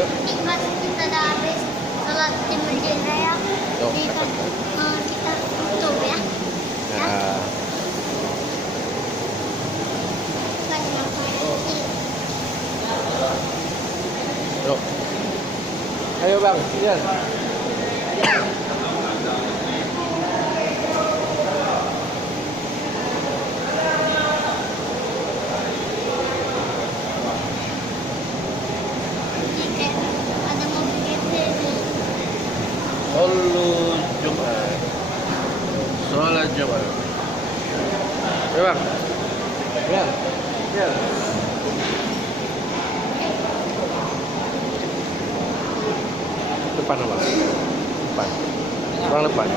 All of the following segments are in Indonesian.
Yuk. Nikmat kita dah habis sholat di Masjid Raya. Yuk. Kita tutup ya. Nah, yuk. Ayo bang, iya. Ada mobil gede nih. Sholat Jumat. Sholat Jumat. Ayo bang. Iya. Iya. Depan bang. Depan. Bang depan.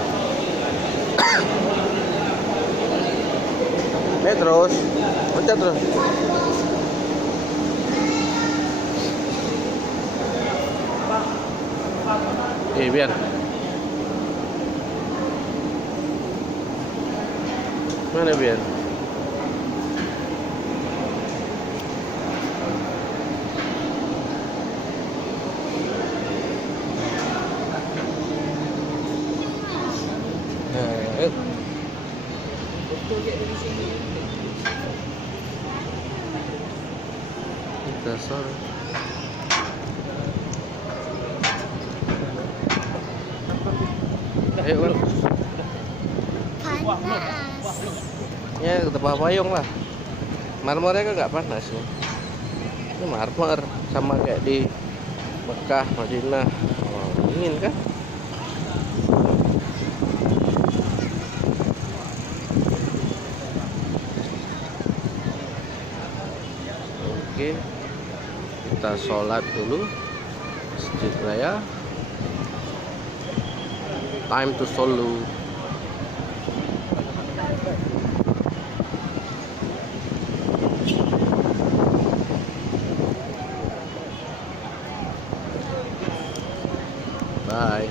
Terus. Pencet terus. Biar. Mana biar? Nah, kita sorot. Ayo bang. Panas. Ya ketebak payung lah. Marmernya kan nggak panas nih. Ini marmer sama kayak di Mekah, Madinah. Oh, dingin kan? Oke, kita sholat dulu Masjid Raya. Time to solo. Bye.